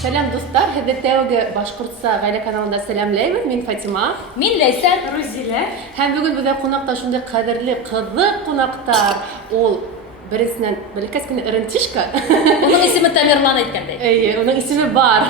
Сәлам достар, һеҙҙе тәүге Башҡортса ғаилә каналында сәләмләйбеҙ. Мин Фатима. Мин Ләйсән. Рузилә. Һәм бөгөн беҙҙә ҡунаҡта шундай ҡәҙерле, ҡыҙыҡ ҡунаҡтар. Ул беренсенән бәләкәс кенә Ырынтишка. Уның исеме Тамерлан әйткәндәй. Эйе, уның исеме бар.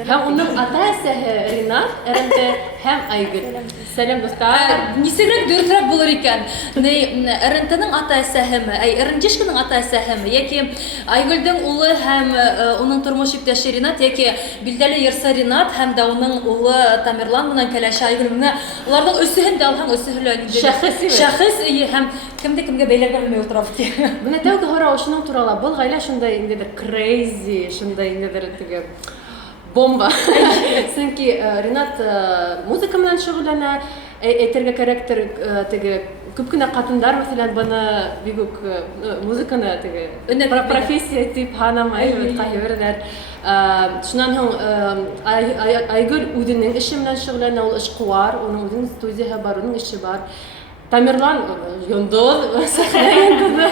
Һәм уның ата-әсәһе Ринат, Эренте һәм Айгөл. Сәлам достар. Нисегрәк дөрөҫөрәк булыр икән? Эрентеның ата-әсәһеме, Ырынтишканың ата-әсәһеме, яки Айгөлдең улы һәм уның тормош иптәше Ринат, яки билдәле йырсы Ринат һәм дә уның улы Тамерлан менән кәләше Айгөл менән уларның өсөһөн дә алһаң, өсөһө лә шәхес һәм кемде кемгә бәйләргә белмәй ултырабыҙ. Менә тәүге һорау шуның турала. Был ғаилә шундай индедер crazy, шундай индедер теге бомба. Сөнки Ринат музыка менән шөғөлләнә, әйтергә кәрәктер теге күп кенә ҡатындар мәсәлән быны бик үк музыканы теге профессия тип һанамай, ҡайһыберҙәр. Шунан һуң Айгөл үҙенең эше менән шөғөлләнә, ул эшҡыуар, уның үҙенең студияһы бар, уның эше бар. Тамерлан йондоҙ, сәхнә йондоҙы.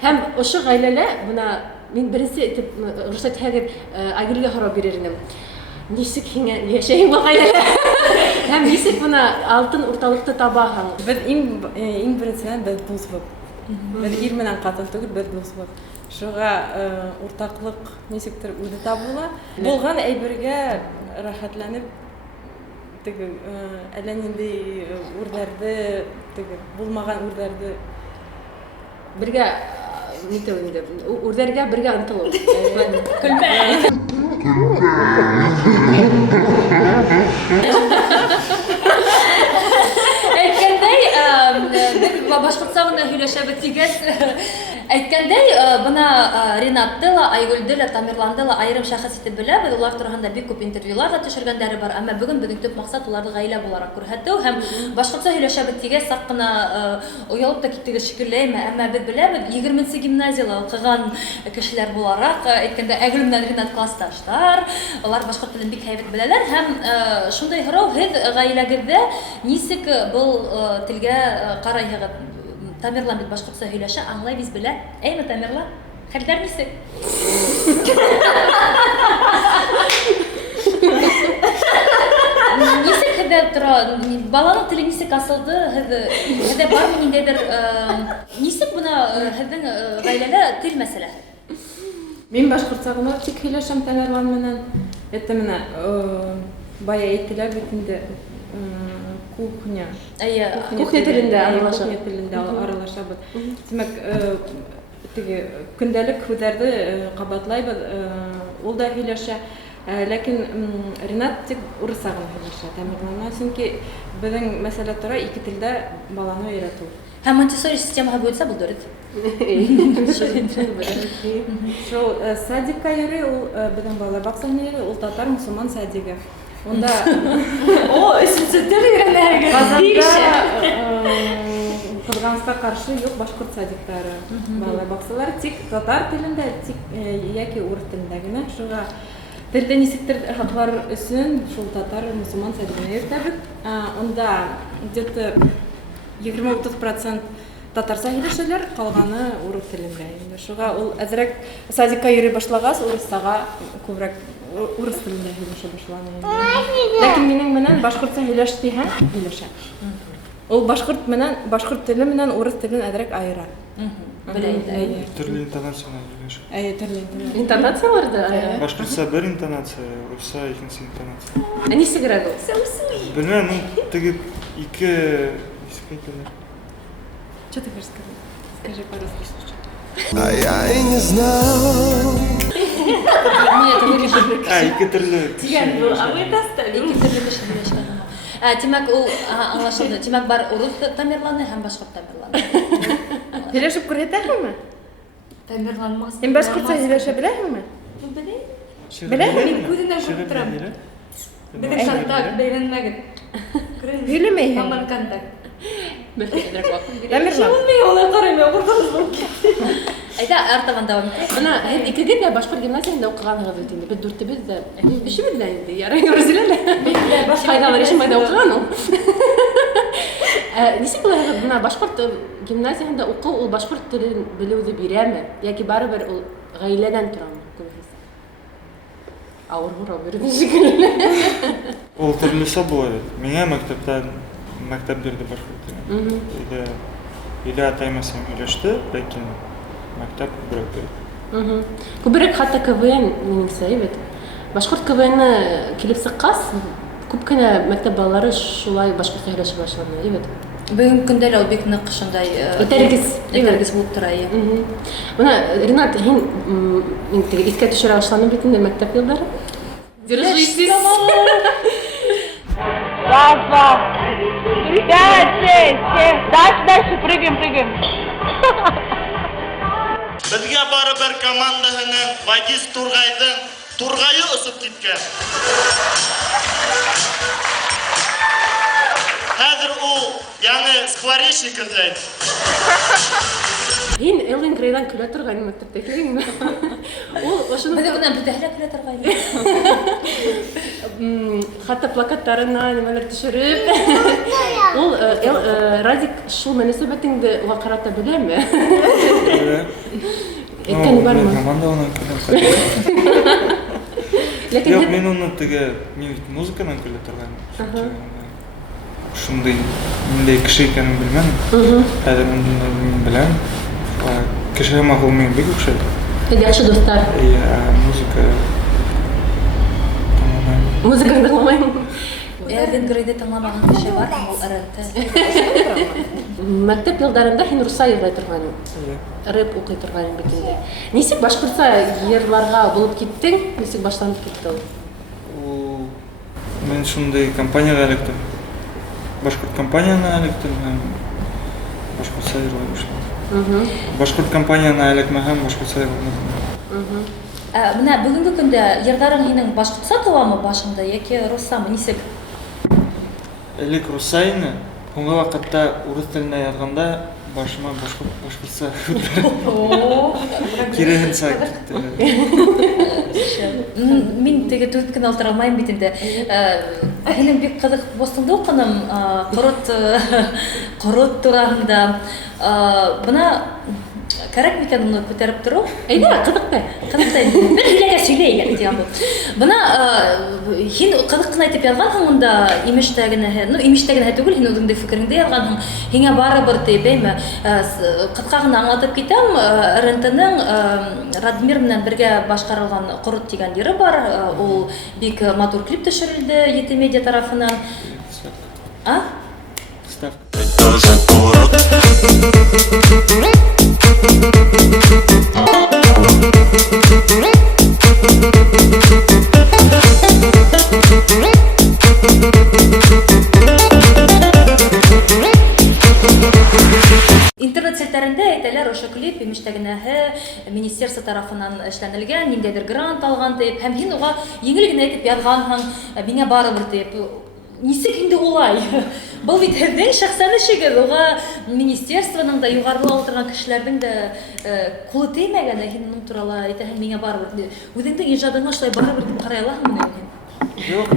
Һәм ошо ғаиләлә бына мин беренсе итеп рөхсәт итһәгеҙ Айгөлгә һорау бирер инем. Нисек һиңә йәшәйһең был ғаиләлә? Һәм нисек бына алтын урталыҡты табаһың? Беҙ иң беренсенән беҙ дуҫбыҙ. Беҙ ир менән ҡатын түгел, беҙ дуҫбыҙ. Шуға уртаҡлыҡ нисектер үҙе табыла. Булған әйбергә рәхәтләнеп теге әллә ниндәй үрҙәрҙе, теге булмаған үрҙәрҙе бергә нитеү инде. Үрҙәргә бергә ынтылыу. Көлмә. Әйткәндәй, башҡортса ғына һөйләшәбеҙ тигәс, әйткәндәй, бына Ринатты ла, Айгөлдө ла, Тамерланды ла айырым шәхес итеп беләбеҙ. Улар тураһында бик күп интервьюлар да төшөргәндәре бар. Әммә бөгөн беҙҙең төп маҡсат уларҙы ғаилә булараҡ күрһәтеү һәм башҡортса һөйләшәбеҙ тигәс, саҡ ҡына оялып та киттегеҙ шикелләйме? Әммә беҙ беләбеҙ, 20-нсе гимназияла уҡыған кешеләр булараҡ, әйткәндә, Айгөл менән Ринат класташтар. Улар башҡорт телен бик һәйбәт беләләр һәм шундай һорау, һеҙ ғаиләгеҙҙә нисек был телгә ҡарайһығыҙ? Тамерлан бит башҡортса һөйләшә, аңлай бит белә. Әйме, Тамерлан? Хәлдәр нисек? Нисек һеҙҙә тора? Баланың теле нисек асылды? Һеҙҙә бармы ниндәйҙер? Нисек бына һеҙҙең ғаиләлә тел мәсьәләһе? Мин башҡортса ғына тик һөйләшәм Тамерлан менән. Это менә бая әйттеләр бит инде кухня телендә аралашабыҙ. Тимәк, теге көндәлек һүҙҙәрҙе ҡабатлайбыҙ, ул да һөйләшә. Ләкин Ринат тик урысса ғына һөйләшә Тамерланға, сөнки беҙҙең мәсьәлә тора ике телдә баланы өйрәтеү. Һәм Монтессори системаһы буйынса был дөрөҫ. Шул садикка йөрөй, ул беҙҙең балалар баҡсаһына йөрөй, ул татар мусулман садиге. Унда Өсөнсө тел өйрәнәһегеҙ. Ҡазанда ҡыҙғанысҡа ҡаршы юҡ башҡорт садиктары, балалар баҡсалары, тик татар телендә, тик йәки урыҫ телендә генә. Шуға телде нисектер һаҡлар өсөн шул татар мусулман садигына йөрөтәбеҙ. Унда где-то 20-30% татарса һөйләшәләр, ҡалғаны урыҫ телендә. Шуға ул әҙерәк садикка йөрөй башлағас, урыҫсаға күберәк урыс телендә һөйләшә башланы. Ләкин минең менән башҡортса һөйләш тиһәң, һөйләшә. Ул башҡорт теле менән урыс телен әҙерәк айыра. Төрлө интонация менән һөйләшә. Төрлө Интонациялар да. Башҡортса бер интонация, русса икенсе интонация. Ә нисегерәк ул? Белмәм, теге ике нисек әйтәләр? Что ты хочешь сказать? Скажи по-русски. А я и не знал. Ике төрлө. Тимәк, ул аңлашылды. Тимәк, бар урыҫ Тамерланы һәм башҡорт Тамерланы. Һөйләшеп күрһәтәһеңме? Тамерланмас. Һин башҡортса һөйләшә беләһеңме? Беләһеңме? Мин күҙенән күреп торам. Беҙҙең контакт бәйләнмәгеҙ. Һөйләмәйһең. Һаман контакт. Тамерлан. Әйҙә, артабан дауам итәйек. Бына һеҙ икегеҙ дә башҡорт гимназияһында уҡығанһығыҙ бит инде. Беҙ дүртебеҙ дә, бишебеҙ дә инде. Ярай, Рузилә лә. Ҡайҙалыр, Ишембайҙа уҡыған ул. Нисек була бына башкорт гимназиясында укуу ул башкорт телен белүҙе бирәме? Яки барыбер ул ғаиләдән торамы? Күбеһесе. Ауыр һорау бирде шикелле. Ол төрлесе була. Миңә мәктәп бирде башкорт телен. Өйдә атаймасам өйрәште, ләкин мәктәп бирә бирде. Күберәк хатта КВН минеңсә, бит. Башкорт КВН килеп сыккас, күп кенә мәктәп балалары шулай башкортча һөйләшә башлады, бит. Бүгүнкү көндө эле ул бик нык ошондой этергис болуп тора. Мына Ринат, һин мин теге искә төшерә башладым бит инде мәктәп йылдары. Держитесь. Раз, два, 5, 6, 7. Дальше, прыгаем. Bizga baribir komandaning Vagiz Turg'aydan Turg'ayi o'sib ketgan. Hozir u yangi skvorечник izlaydi. Һин Эллин Грейдан көлә торган мәктәптә килеңме? Ул ошоны Бизде менен бүтәһләп килә торган. хатта плакаттарына нимәләр төшереп. Ул Радик шул мөнәсәбәтеңде уга карата беләме? Әйткән бармы? Командадан көләм. Ләкин Юк, мин уны теге музыкадан көлә торган. Шундай миндәй кеше икәнен белмәдем. Хәзер мин беләм. Кеше махул мен бик оҡшай. Яҡшы дуҫтар. Музыка тыңламайым. Эллин Грейди тыңламаған кеше бар, ул РТ. Мәктәп йылдарында һин русса йырлай торган, рэп укый торган бит инде. Нисек башҡортса йырларға булып киттең? Нисек башланып китте ул? Мен шундай компанияға электем. Башҡорт компанияна электем һәм башҡортса йырлай башланым. Башҡорт компанияна эләкмәһәм, башҡортса йырлай. Менә бүгүнкү көндө йырдарың һинең башҡортса туламы башыңда яки руссамы? Нисек? Элек русса ине. Һуңғы ваҡытта урыс теленә яҙғанда башыма башҡортса киреһенсә китте. Мин теге түҙеп кенә ултыра алмайым бит инде. Һинең бик ҡыҙыҡ постыңды уҡыным, ҡорот тураһында. Бына кәрәк микән уны күтәреп тороу? Әйҙә, ҡыҙыҡ Ҡыҙыҡтай. Бер һиләгә сөйләйек тигән бу. Бына һин ҡыҙыҡ ҡына итеп яҙғанһың унда имештә генәһе түгел, һин үҙеңдең фекереңде яҙғанһың. Һиңә барыбер тип, әйме, ҡыҫҡа гына аңлатып китәм, РНТ-ның Радмир менән бергә башҡарылған «Ҡорот» тигән йыры бар. Ул бик матур клип төшөрөлдө Ете медиа тарафынан. Интернет сәттәрендә әйтәләр, ошо клип имештәгенәһе министерство тарафынан эшләнелгән, ниндәйҙер грант алған тип, һәм һин уға еңел генә итеп яҙғанһың, миңә барыбер тип. Нисек инде улай? Был бит һеҙҙең шәхсән эшегеҙ, уға министерствоның да, юғарыла ултырған кешеләрҙең дә ҡулы теймәгән, һин уның турала әйтәһең, миңә барыбер. Үҙеңдең ижадыңа шулай барыбер дип ҡарай алаһыңмы? Юҡ,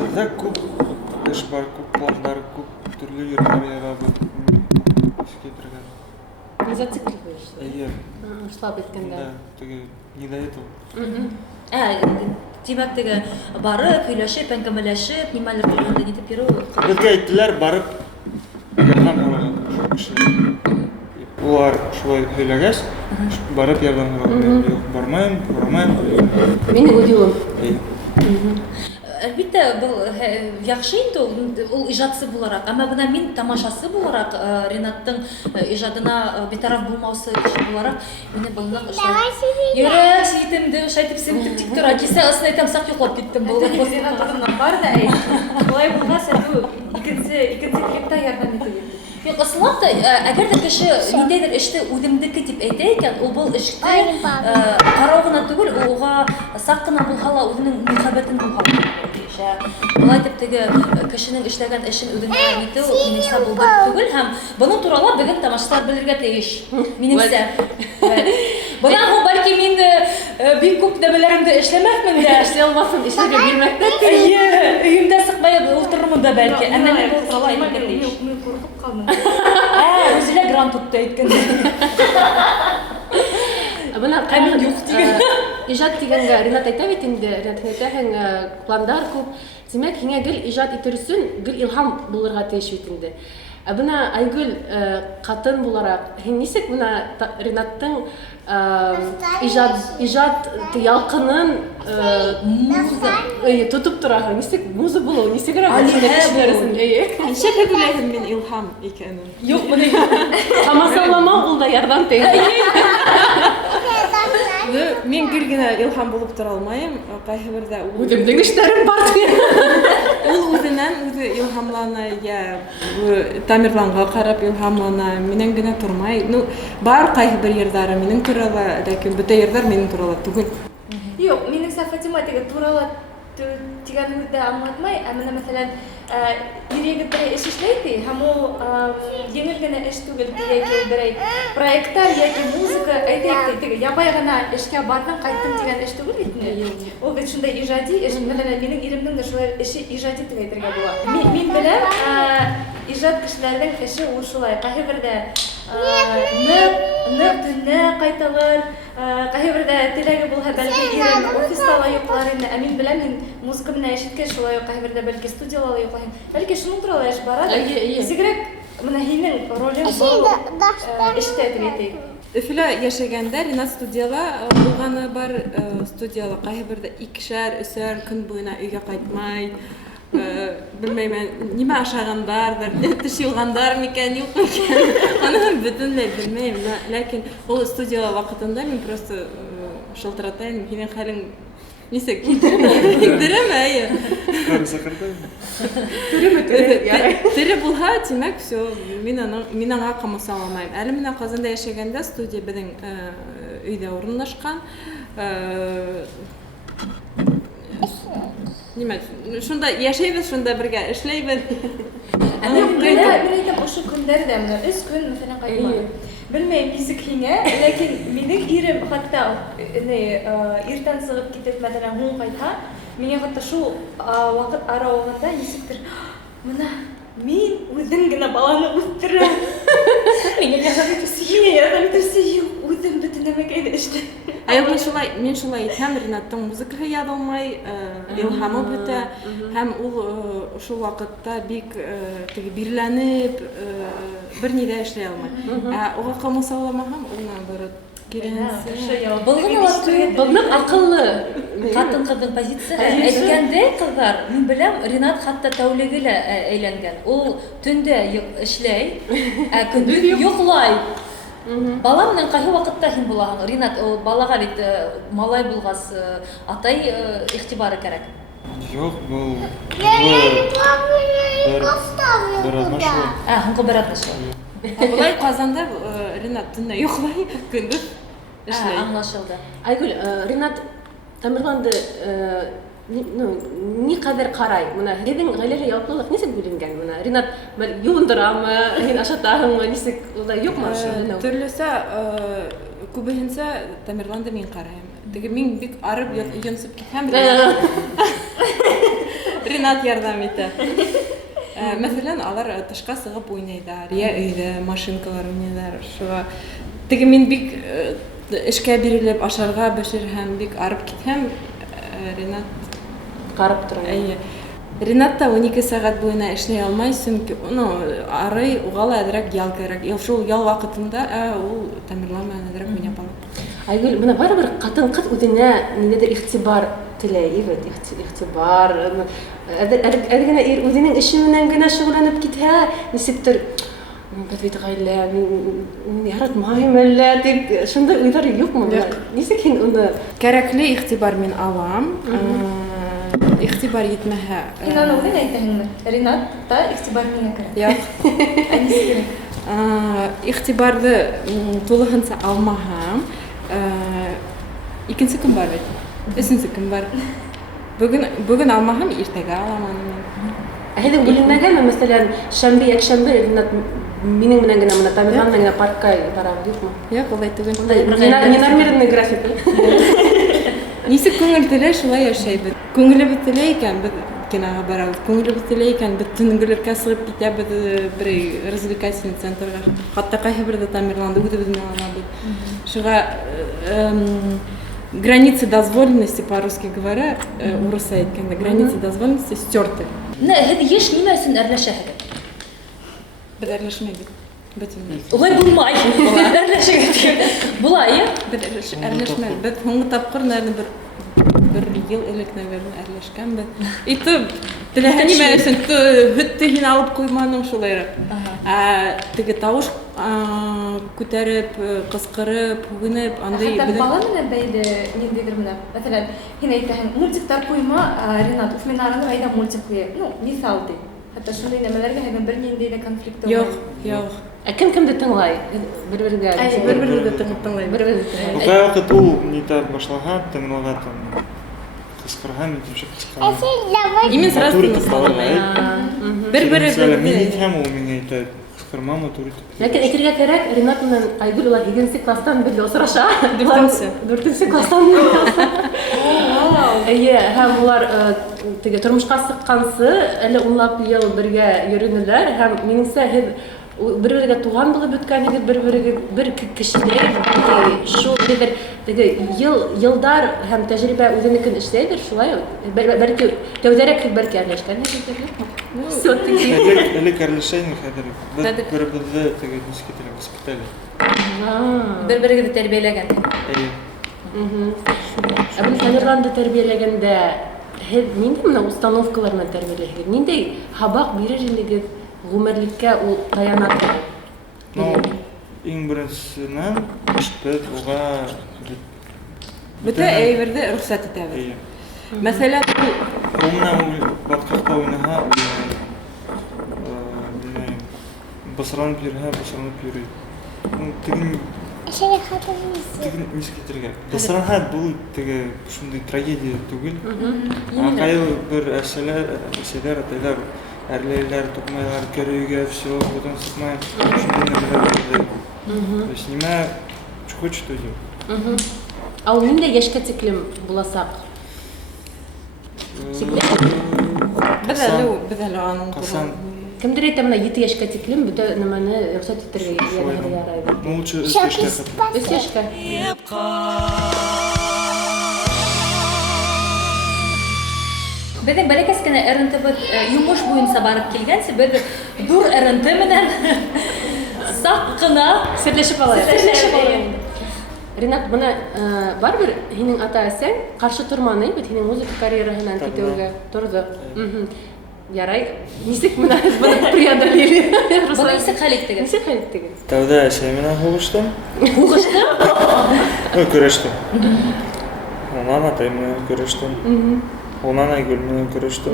беҙҙә күп эш бар, күп пландар, күп төрлө йөрөмә ярабыҙ. Зацикливаешься. Әйе. Слаб иткәндә. Теге ниҙә итә? Тимәк, теге барып, һөйләшеп, әңгәмәләшеп, нимәлер телендә нитеп йөрөү. Беҙгә әйттеләр, барып ярҙам һораған кешеләр. Улар шулай һөйләгәс, барып ярҙам һораған. Юҡ, бармайым. Минең үҙ юлым. Әлбиттә, был яҡшы инде ул ижадсы булараҡ, әммә бына мин тамашасы булараҡ, Ринаттың ижадына битараф булмаусы кеше булараҡ, мине был ныҡ йөрәк ситемде шайтып симтеп тик тора. Кисә ысын әйтәм, саҡ йоҡлап киттем. Бар да әйт. Былай булғас, икенсе клипта ярҙам итеп. Юҡ, ысынлап та, әгәр дә кеше ниндәйҙер эште үҙемдеке тип әйтә икән, ул был эште ҡарау ғына түгел, уға саҡ ҡына булһа ла үҙенең мөхәббәтен булһа. Былай тип теге кешенең эшләгән эшен үҙеңә итеү, минеңсә, был түгел, һәм бының турала бөгөн тамашалар белергә тейеш. Минеңсә. Бынан һуң бәлки мин бик күп нәмәләремдә эшләмәкмен дә. Эшләй алмасын, эшләргә бирмәктә. Өйümдә сыҡмай ултырырмын да бәлки. Әмма мин шулай Мин куркып калдым. Үзенә грант тотты әйткәндә. Бына Әмин юк дигән. ижад дигәнгә Ринат әйтә бит инде, Ринат әйтәһең, пландар күп. Димәк, һиңә гел ижад итер өсөн гел илһам булырга тиеш бит инде. Бына Айгөл катын буларак, һин нисек бына Ринаттың ижад ялкынын тотып тораһың? Нисек муза булу, нисегрәк кешеләрсең? Ничек беләһең мин илһам икәнен? Юк, моны Хамасалама ул да ярдәм тегә. Мин гел генә илһам булып тора алмайм. Кайһы бердә Үземнең эшләрем бар. ул үзеннән үзе илһамлана, я Тамерланга карап илһамлана, миннән генә тормай. Ну, бар кайһы бер йырдары минең турала, ләкин бөтә йырдар минең турала түгел. Юк, минеңсә Фатима турала тигән үтә аңлатмай, ә менә мәсәлән, егет бер эш эшләйди, һәм ул еңел генә эш түгел, яки берәй проекттар яки музыка, әйтәйек, теге ябай гына эшкә бардың, кайттың дигән эш түгел бит. Ул бит шундай иҗади эш, мәсәлән, минең иремнең дә шулай эше иҗади дип әйтергә була. Мин беләм, иҗат кешеләрнең эше ул шулай, кайһы бердә нык кайталар, кайһы бердә теләге булһа бәлки ирем офиста ла йоклар инде, ә мин беләм, мин музыка менә ишеткәч шулай кайһы бердә бәлки студиялар ла йоклар. Бәлки шуның турында эш бара. Сигрәк менә һинең ролең был эштә дип Өфөлә яшәгәндә Ринат студияла булганы бар, студияла кайһы бердә 2-3 көн буена өйгә кайтмай. Белмәймен, нимә ашагандардыр, теш юлгандар микән, юк микән. Аны бөтенләй белмәйм, ләкин ул студияла вакытында мин просто шылтыратайм, һинең хәлең нисек китерәме? Тере булһа, тимәк, всё, мин аңа камасаламайм. Әле менә Казанда яшәгәндә студия безнең өйдә урынлашкан. Нимә, шунда яшәйбез, шунда бергә эшләйбез. Мин әйтәм, ошо көндәрдә менә 3 көн мәсәлән кайтмадым. Белмәйм, нисек һиңә, ләкин минең ирем хәтта иртән сыгып китеп, мәсәлән, һуң кайтса, миңа хәтта шул вакыт аралыгында нисектер, менә мин үзем генә баланы үстерәм. Миңа ярдәм итүсе юк, үзем бөтен нәмәгә эшләйм. Мин шулай әйтәм, Ринаттың музыкаһы язылмай, илһамы бөтә, һәм ул шул вакытта бик биреләнеп, берни дә эшләй алмый. Уга камасауламаһам, ул наоборот кирәһенсә. Был нык акыллы. Хатын-кыздың позициясы. Әйткәндәй, кызлар, мин беләм, Ринат хатта тәүлеге лә әйләнгән. Ул төндә эшләй, ә көндез йоклай. Бала менән кайһы вакытта һин булаһың? Ринат, балага бит малай булгас, атай игътибары кирәк. Юк, бул Һуңгы бер атышы. Булай Казанда Ринат төнлә йоклай, көндез эшләй. Аңлашылды. Айгөл, Ринат Тамерланды никадәр карай? Менә һинең гаиләле яклылык нисек бүленгән? Менә Ринат юындырамы, һин ашатаһыңмы, нисек ул да юкмы шул? Төрлесе күбеһенсә Тамерланды мин карайм. Теге мин бик арып йонсып китәм. Ринат ярдәм итә. Мәсәлән, алар тышка сыгып уйнайдар, я өйдә машинкалар уйнайдар. Шуга теге мин бик эшкә бирелеп ашарга бешерһәм, бик арып китәм. Ринат Карап тора. Ринат та 12 сәгать буена эшләй алмай, чөнки арый угала әдрәк ял кирәк. Шул ял вакытында ул Тамерлан менән әдрәк уйнап ала. Айгөл, менә барыбер катын-кыз үзенә ниндидер игътибар теләй, игътибар. Әдәгенә ир үзенең эше менән генә шөгыльләнеп китһә, нисектер бит гаилә, мин яратмайм әллә дип, шундай уйлар юкмы? Нисек һин уны Кәрәкле игътибар мин алам. Игътибар етмәһә. Ин аны үзе әйтәһеңме? Ринат та игътибар миңа кирәк. Юк. Игътибарды тулыһынча алмаһам, икенче көн бар бит. Өченче көн бар. Бүген алмаһам, иртәгә аламын. һинең бүленмәгәнме, мәсәлән, шәмбе, якшәмбе Ринат минең менән генә моны Тамерлан менән генә паркка барабыз, юкмы? Юк, улай түгел. Ненормированный график. Нисек күңел теләй, шулай яшәйбез. Күңелебез теләй икән, без кинога барабыз. Күңелебез теләй икән, без төнгелеккә сыгып китәбез бер развлекательный центрга. Хатта кайһы бердә Тамерланда үтебез менән алабыз. Шуңа границы дозволенности, по-русски говоря, урысча әйткәндә, границы дозволенности стерты. Һеҙ йыш нимә өсөн әрләшәһегеҙ? Без әрләшмәйбез. Бөтенләй. Улай булмай. Әрләшәгеҙ. Булай, иә? Без әрләшмәйбез. Без һуңгы тапкыр, наверное, бер ел элек, наверное, әрләшкәнбез. И то теләһә нимә өсөн һөтте һин алып куйманың шулайрак. Теге тавыш күтәреп, кыскырып, уйнап, андай Хәтта белән. бала менән бәйле ниндидер менә. Мәсәлән, һин әйтәһең, мультиктар куйма, Ринат, уф мен араны айда мультик куя. Ну, мисал ди. Хәтта шундай нәмәләргә һәм бер ниндәй дә конфликт Юк, юк. Кем кемде тыңлай? Бер-бергә. Бер-берегезне тыңлай. Бер-берегезне тыңлай. Укай вакыт ул нитә башлаган, тыңлага там кыскырган, итеп кыскырган. Именно сразу Бер-берегезне Бер-берегезне. Мен һәм ул миңа әйтә, кыскырмамы туры. Ләкин әйтергә кирәк, Ринат менән Айгөл улар 2нче класстан бергә осраша. 4нче класстан. Әйе, һәм улар теге тормышка сыккансы, әле унлап ел бергә йөрүнеләр һәм минеңсә һез бер-бергә туган булып үткәнегез, бер-бергә бер кешедәй шул дидер теге елдар һәм тәҗрибә үзенекен эшләйдер, шулай бәлки тәүдәрәк бәлки әрләшкәнегездер. Все-таки Элек әрләшәйник хәзер. Бер-беребезне теге нискетелек испытали. Бер-берегеҙҙе тәрбиәләгән. Әбел Тамерланды тәрбиәләгәндә һеҙ ниндәй менә установкалар менән тәрбиәләйһегеҙ? Ниндәй һабаҡ бирер инегеҙ ғүмерлеккә ул таянат? Иң беренсенән беҙ уға Бөтә әйберҙе рөхсәт итәбеҙ. Мәсәлән, ул менән батҡаҡта уйнаһа, бысранып йөрөһә, бысранып йөрөй. Теге нисек әйтергә? Бысранһа, был теге шундай трагедия түгел. Ҡайһы бер әсәләр, атайҙар әрләйләр, туҡмайҙар, кереүгә, все, бүтән сыҡмай, шундай нәмәләр булды. То есть нимә хочет, то делать. Ә ул ниндәй йәшкә тиклем буласаҡ? Без әле аның Ҡасан? Кемдер әйтә, менә 7 йәшкә тиклем бөтә нәмәне рөхсәт итергә ярай. Лучше 3 йәшкә. 3 йәшкә. Беҙҙең бәләкәс кенә РНТ-беҙ йомош буйынса барып килгәнсе, беҙ ҙур РНТ менән саҡ ҡына Серләшеп алайыҡ. Ринат, бына барбер һинең ата-әсәң ҡаршы торманы бит һинең музыка карьераһынан китеүгә торҙо. Ярай, нисек менә быны преодолели? Быны нисек хәл иттегеҙ? Нисек хәл иттегеҙ? Тәүҙә әсәй менән һуғыштым. Көрәштем. Унан атай менән көрәштем. Унан Айгөл менән көрәштем.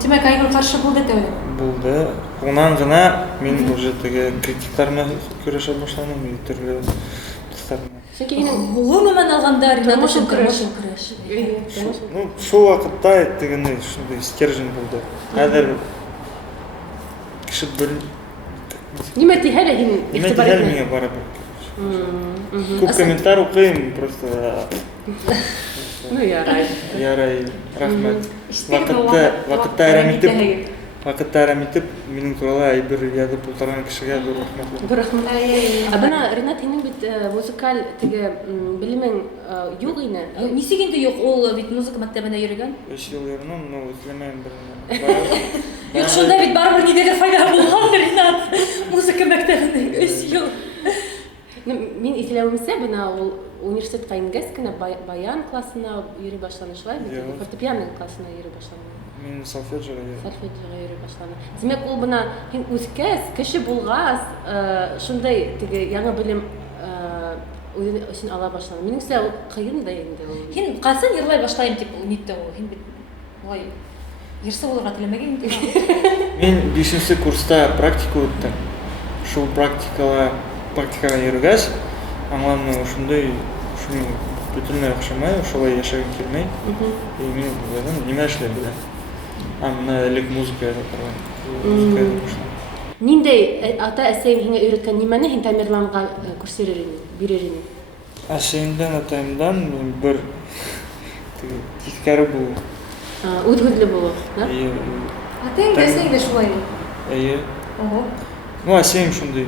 Тимәк, Айгөл ҡаршы булды тәүҙә. Булды. Унан ғына мин уже теге критиктар менән көрәшә башланым, төрлө дуҫтар менән. Чөнки һинең Ғөмүмән алғанда Ринат Тормошом көрәш. Ну, шул ваҡытта тегене шундай стержень булды. Хәҙер кеше бер нимә тиһә лә һин нимә иғтибар тиһәл итмә. миңә барыбер. Күп комментар уҡыйым, просто Ну, ярай. ярай, рәхмәт. Ваҡытта әрәм итеп, минең турала әйбер яҙып ултырған кешегә ҙур рәхмәт. Рәхмәт. Ә бына Ринат, һинең бит музыкаль теге белемең юҡ ине. Нисек инде юҡ, ул бит музыка мәктәбенә йөрөгән. 3 йыл йөрөнөм, но эҙләмәйем бер. Юҡ, шунда бит барыбер ниҙәгә файҙа булғандыр Ринат. Музыка мәктәбенә 3 йыл. Мин иҫләүемсә, бына ул университетҡа ингәс кенә баян классына йөрөй башланы, шулай бит? Фортепиано классына йөрөй башланы. Мин солфеджиоға йөрөйөм. Солфеджиоға йөрөй башланы. Тимәк, ул бына һин үҫкәс, кеше булғас, шундай теге яңы белем өсөн ала башланы. Минеңсә, ул ҡыйын да инде ул. Һин ҡасан йырлай башлайым тип нитте ул? Һин бит улай йырсы булырға теләмәгән инде. Мин 5-нче курста практика үттем. Шул практикаға йөрөгәс, аңланым, шундай бөтөнләй оҡшамай, шулай йәшәгем килмәй. И мин уйладым, нимә эшләп беләм. Мына элек музыка яҙып торған. Музыка яҙып башланым. Ниндәй ата-әсәң һиңә өйрәткән нимәне һин Тамерланга күрсәтер идең, бирер идең? Әсәйемдән, атайымдан мен бер тискәре булу. Үҙһүҙле булу, да? Атаң да әсәң дә шулай. Әйе. Ого. Ну, әсәйем шундай.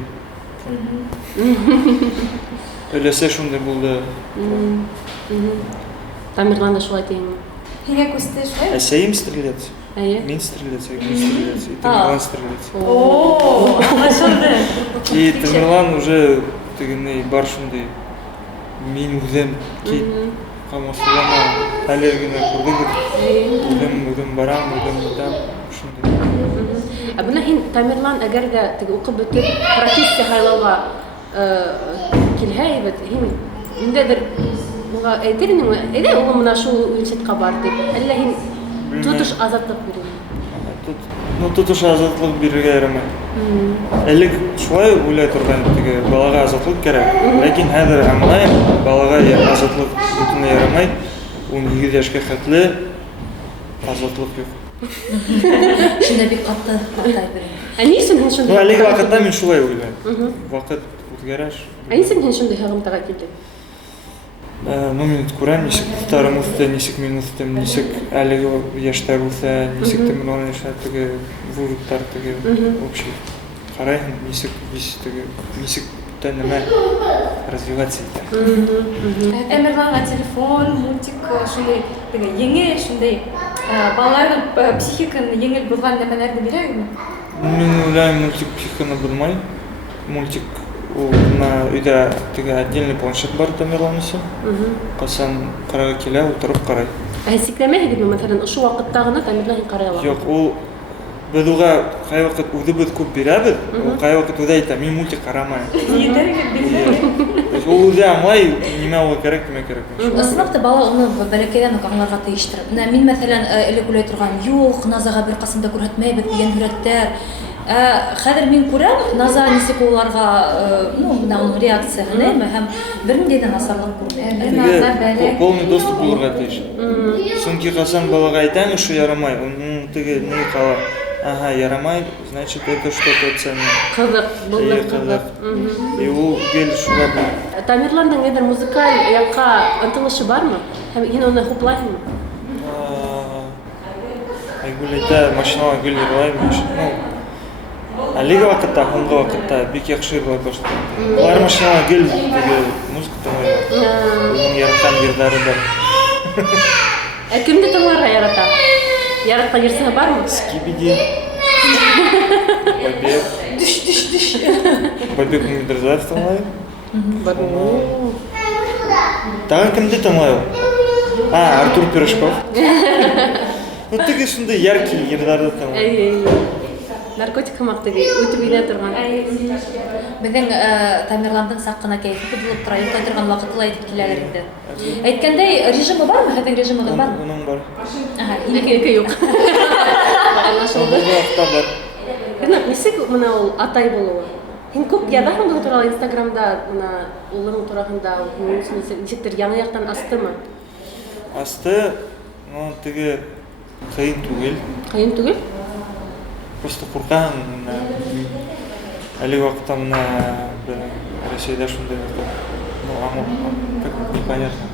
Өләсә шундай булды. Тамерлан да шулай тиңме? Һиңә күстә шулай? Әсәйем стрелец. Әйе. Мин стрелец, Айгөл стрелец. И Тамерлан стрелец. О, аңлашылды. И Тамерлан уже тегеней бар шундай. Мин үҙем ки камасылама әле генә күрдек. Үҙем барам, үҙем итәм. Шундай. Бына һин Тамерлан әгәр дә теге укып бөтеп профессия һайлауга килһә, һин ниндәдер буга әйтер инеңме? Әйдә улым менә шул университетка бар дип. Әллә һин тотыш азатлык бирәсең? Ну, тотыш азатлык бирергә ярамай. Элек шулай уйлай торган теге балага азатлык кирәк. Ләкин хәзер аңлайм, балага азатлык бөтенләй ярамай. 12 яшькә хәтле азатлык юк. Шунда бик катты белән. Ни өчен һин Ну, шундай? әлеге вакытта мин шулай уйлыйм. Вакыт үзгәрә. Ни өчен һин шундай һәгымтага килдең? Ну, мин күрәм, нисек старым үсте, нисек мин үстем, нисек әлеге яшьтәр үсә, нисек Тамерлан яшьтәр теге вузлар теге общий. Карайһың, нисек тәнемә развиваться итә. Тамерланга телефон, мультик шундай теге еңел шундай балаларның психиканы еңел булган нәмәләрне бирәме? Мин уйлайм, мультик психиканы булмай. Мультик на өйдә теге отдельный планшет бар Тамерлан өчен. Касан карарга килә, утырып карай. Сикләмәһегезме, мәсәлән, ошо вакытта гына Тамерлан карый ала? Юк, ул без уга кайвакыт үзебез күп бирәбез, ул кайвакыт үзе әйтә, мин мультик карамайм. Егерге билгеле. Ул үзе аңлай, нимә ул кирәк, нимә кирәк. Ысынлыкта бала уны бәләкәйдән үк аңларга тиештер. Менә мин мәсәлән элек уйлай торган, юк, Назага бер кысымда күрһәтмәйбез дигән һүрәттәр. Хәзер мин күрәм, Наза нисек уларга, ну, менә уның реакцияһын, һәм бернинди дә насарлык күрмәйм. Полный доступ булырга тиеш. Чөнки касан балага әйтәң, шу ярамай, теге ни кала. Ага, ярамай, значит, это что-то ценное. Кызык, булды кызык. И ул гел шуга бу. Тамерландың нидер музыкаль якка ынтылышы бармы? Һәм һин аны хуплайсыңмы? Айгөл әйтә, машинага гел йырлай, ну, әлеге вакытта, һуңгы вакытта бик яхшы йырлай башлады. Алар машинага гел теге музыка тыңлайлар. Уның яраткан йырлары бар. Кемне тыңларга ярата? Яраткан йырсыгы бармы? Скибиди. Побег. Düş. Побег Мирзаев тыңлай. Тагы кемде тыңлай ул? Артур Пирожков. Ну, теге шундай яркий йырларды тыңлай. Наркотик хамактыгы өтүп килә торган. Безнең Тамерландың сак кына кәефе булып тора, йоклай торган вакытлы әйтеп киләләр инде. Әйткәндәй, режимы бармы? Хәзер режимы бар. Уның бар. Ике юк. Аңлашылды. Бар. Ринат, нисек менә ул атай булуы? Һин күп язасың бу турында Инстаграмда, менә улың турында, нисектер яңа яктан астымы? Асты, ну, теге кыйын түгел. Кыйын түгел? Просто куркам, әлеге вакытта мына Россиядә шундай, ну, как непонятно.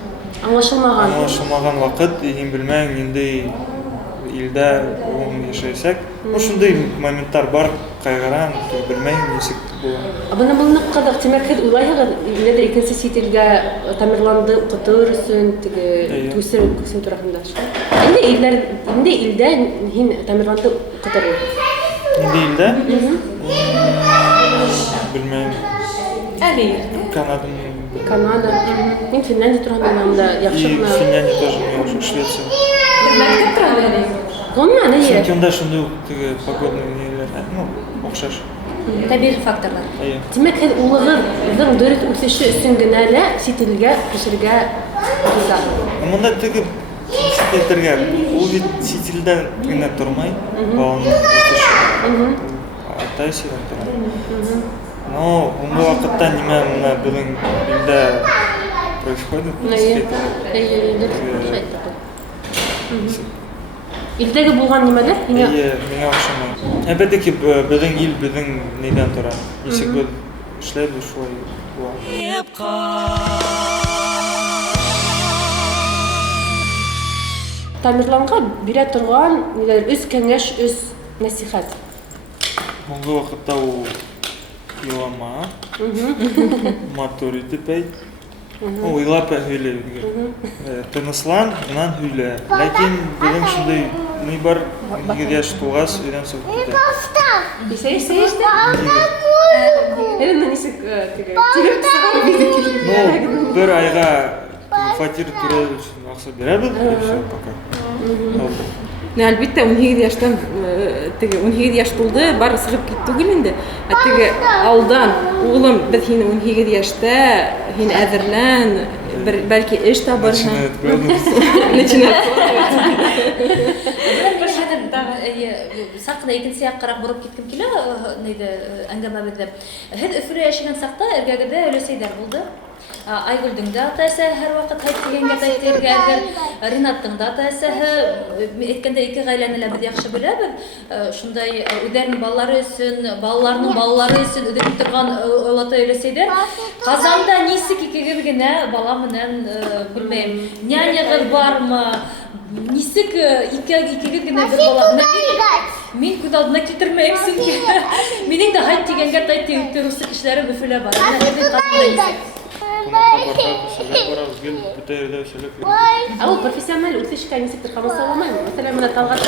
Аңлашылмаган вакыт, һин белмәң, инде илдә яшәсәк, шундай моменттар бар, кайгырам, белмәйм, нисек була. Абына булны кадак, тимәк, һез уйлайһыгыз, инде икенче сителгә Тамерланды укытыр өчен, теге күсен турында. Инде илдә һин Тамерланды укытырсың. Инде илдә? Белмәйм. Әле. Канада. Мин Финляндия турында яхшы гына. Финляндия тоже яхшы, Швеция. Мәктәп турында. Гомумән, әйе. Финляндия шундай теге погодный неләр, ну, охшаш. Табигый факторлар. Тимәк, һез улыгызның дөрес үсеше өчен генә лә сителгә күчергә риза. Монда теге сителгә, ул бит сителдән генә тормай, баланың үсеше. Атайсыдан тора. Но ул вакытта нимә менә безнең илдә происходит? Илдәге булган нимәләр? Миңа Миңа ошамай. Әлбәттә ки безнең ил безнең нидән тора. Ничек без эшләйбез шулай була. Тамирланга бирә торган нидәр үз кәңәш, үз насихат. Моңгы вакытта ул елама. Матур итеп әйт. Уйлап һөйлә. Тыныслан, унан һөйлә. Ләкин безнең шундый ни бар, 2 яшь тулгас, өйрәнсеп китә. Исәйштә. Әле нисек Ну, бер айга фатир туры өчен акча бирәбез, все пока. Әлбәттә 18 яшьтән теге 18 яшь тулды, бар сыгып китте түгел инде. Теге алдан улым без һине 18 яшьтә, һин әзерлән, бәлки эш табырсың. Начинает. Сақны икенче яккарак бурып киткем килә, нидә әңгәмәбездә. Һез Өфөрә яшәгән сакта эргәгедә өлесәйдәр булды. Айгөлдең дә атасы һәр вакыт хайт дигәнгә тайтырга, Ринаттың да атасы әйткәндә 2 гаиләне лә без яхшы беләбез. Шундай үзләренең балалары өчен, балаларның балалары өчен үдәп торган олата өлесәйдәр. Казанда нисек икегез генә бала менән белмәем. Нянягыз бармы? Нисек икегез генә бер бала. Мин күз алдына китермәйм синке. Минең дә хайт дигәнгә тайтыр рус кешеләре Өфөлә бар. Ул профессиональ үсешкә нисектер камасаламаймы? Мәсәлән, менә Талгат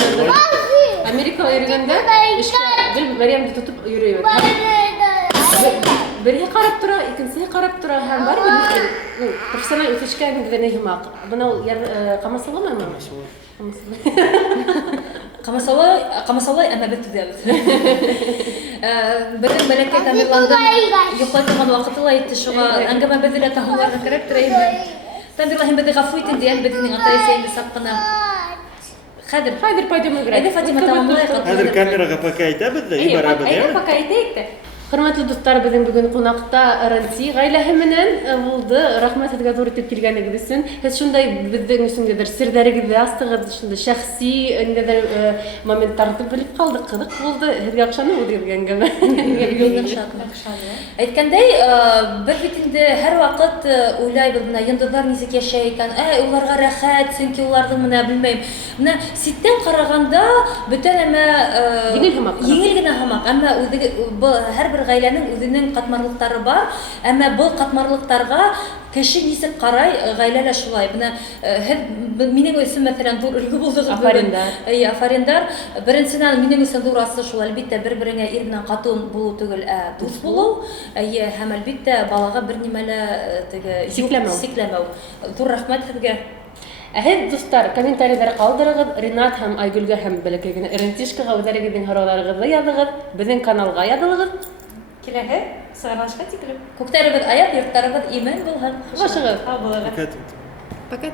Америкага йөргәндә эшкә гел Мәриямды тотып йөрөйбез. Бере карап тора, икенчесе карап тора һәм бар бер профессиональ үсешкә нигеҙенә һимак. Бына ул камасаламаймы? Камасалай әмә бит түзәбез. Бөтен бәләкәй Тамирландан йоклай торган вакыты ла итте шуңа әңгәмә беҙлә таһуларга кәрәк торайбы. Тамирла һин беҙгә ғафу итен дигән беҙнең ата-әсә инде саҡ ҡына. Хәҙер пойдем играть. Әйдә Фатима тамамлайыҡ. Хәзер камерага пока әйтәбез дә, барабыз, әйдә пока әйтәйек тә. Хөрмәтле дуслар, безнең бүген кунакта РНТ гаиләһе менән булды. Рәхмәт һеҙгә туры итеп килгәнегеҙ өсөн. Һеҙ шундай безнең өсөн серҙәрегеҙҙе астығыҙ, шундай шәхси ниндәйҙер моменттарҙы белеп ҡалдыҡ. Ҡыҙыҡ булды. Һеҙгә оҡшанымы үҙегеҙгә әңгәмә? Әйткәндәй, беҙ бит инде һәр ваҡыт уйлайбыҙ, менә йондоҙҙар нисек йәшәй икән, уларға рәхәт, сөнки уларҙың менә белмәйем. Менә ситтән ҡарағанда бөтә нәмә еңел генә һымаҡ. Әммә һәр бер гаиләнең үҙенең ҡатмарлыҡтары бар. Әммә был ҡатмарлыҡтарға кеше нисек ҡарай, ғаиләлә шулай. Менә һеҙ минең өсөн мәҫәлән ҙур өлгө булдығыҙ. Афариндар. Беренсенән минең өсөн ҙур асыл шул. Әлбиттә, бер-береңә ир менән ҡатын булыу түгел, дуҫ булыу. Һәм әлбиттә, балаға бер нимәлә сикләмәү. Ҙур рәхмәт һеҙгә. Һеҙ, дуҫтар, комментарийҙар ҡалдырығыҙ. Ринат һәм Айгөлгә һәм бәләкәй генә РНТ-шкаға үҙҙәрегеҙҙең һорауҙарығыҙҙы яҙығыҙ. Беҙҙең каналға яҙылығыҙ. Киләһе сығанашҡа тиклем. Күктәребеҙ аяҡ, йорттарыбыҙ имән булһын. Хушығыҙ. Пока.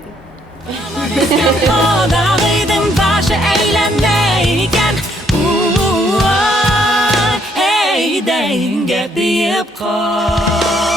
Dağıydım başı eğlenmeyken Hey denge deyip kal